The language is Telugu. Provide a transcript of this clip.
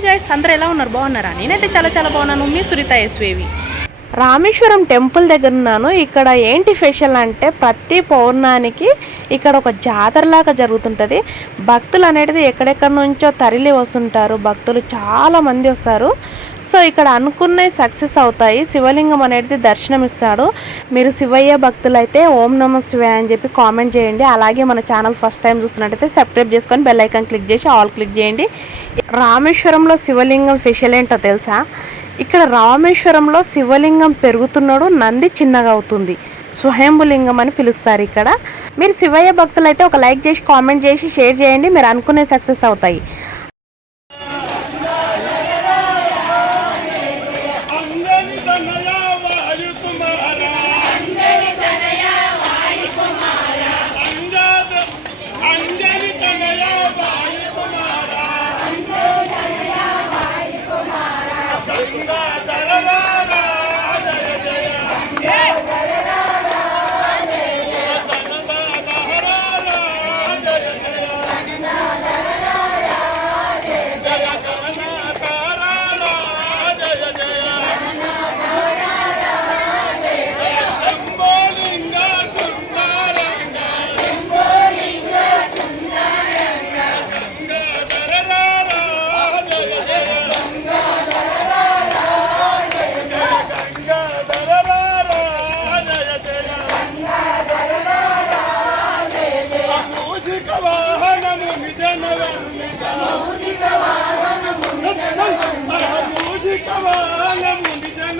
హాయ్ గైస్ అందరూ ఎలా ఉన్నారు? బాగున్నారా? నేనైతే చాలా చాలా బాగున్నాను. మీ సురిత ఎస్వేవి. రామేశ్వరం టెంపుల్ దగ్గర ఉన్నాను. ఇక్కడ ఏంటి స్పెషల్ అంటే ప్రతి పౌర్ణానికి ఇక్కడ ఒక జాతరలాగా జరుగుతుంటుంది. భక్తులు అనేది ఎక్కడెక్కడ నుంచో తరలి వస్తుంటారు. భక్తులు చాలా మంది వస్తారు. సో ఇక్కడ అనుకున్నవి సక్సెస్ అవుతాయి. శివలింగం అనేది దర్శనం ఇస్తాడు మీరు శివయ్య భక్తులైతే ఓం నమ శివాయ అని చెప్పి కామెంట్ చేయండి. అలాగే మన ఛానల్ ఫస్ట్ టైం చూస్తున్నట్టయితే సబ్స్క్రైబ్ చేసుకొని బెల్ ఐకాన్ క్లిక్ చేసి ఆల్ క్లిక్ చేయండి. రామేశ్వరంలో శివలింగం స్పెషల్ ఏంటో తెలుసా? ఇక్కడ రామేశ్వరంలో శివలింగం పెరుగుతున్నాడు నంది చిన్నగా అవుతుంది. స్వయంభులింగం అని పిలుస్తారు ఇక్కడ. మీరు శివయ్య భక్తులైతే ఒక లైక్ చేసి కామెంట్ చేసి షేర్ చేయండి. మీరు అనుకునే సక్సెస్ అవుతాయి. ¡Están allá!